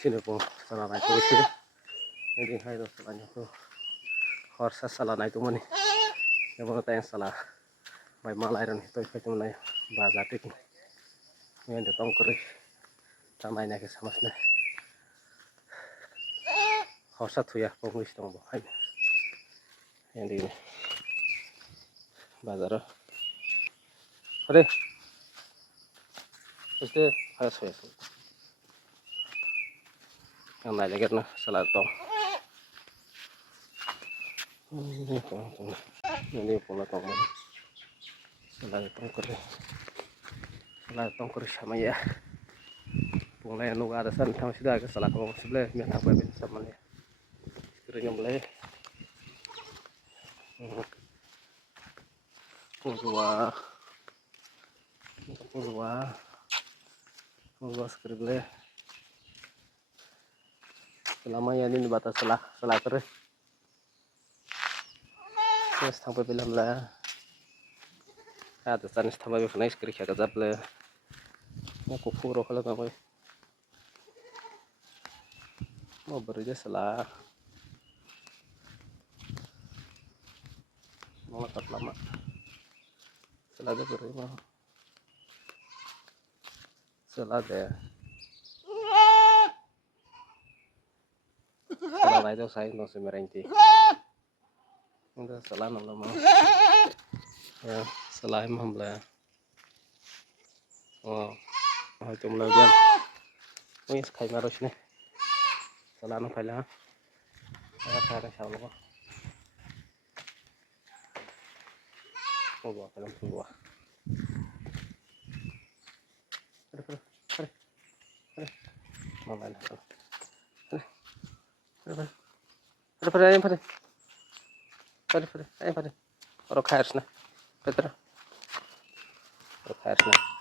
sini pun salah naik tuh sini ini hai tuh salahnya tuh harus salah naik tuh mana yang mau tanya salah mai malah iron itu itu mana bahasa tik ini ada tongkri sama ini ke sama sini harus satu ya pengulis tong hai yang di ini bazar ada itu harus ya yang lain lagi nah salah tong ini pola tong mana salah tongkri sama ya mulai nu ada san tahu sudah ke salah kamu sebelah minta apa bin sama ya kirinya mulai pulwa skrible selama ya ini batas salah terus sampai bilang lah ada san sampai bilang skrik ya kata bela mau kufur kalau kamu mau bekerja salah mau lekat lama salah ada beri mau salah ada salah itu saya nggak semerenti udah salah nama mau ya salah emang belah oh itu mulai jam ini sekali harus nih salah apa lah saya insyaallah mau buat film keluar mana pada orang khairna Petra orang khairna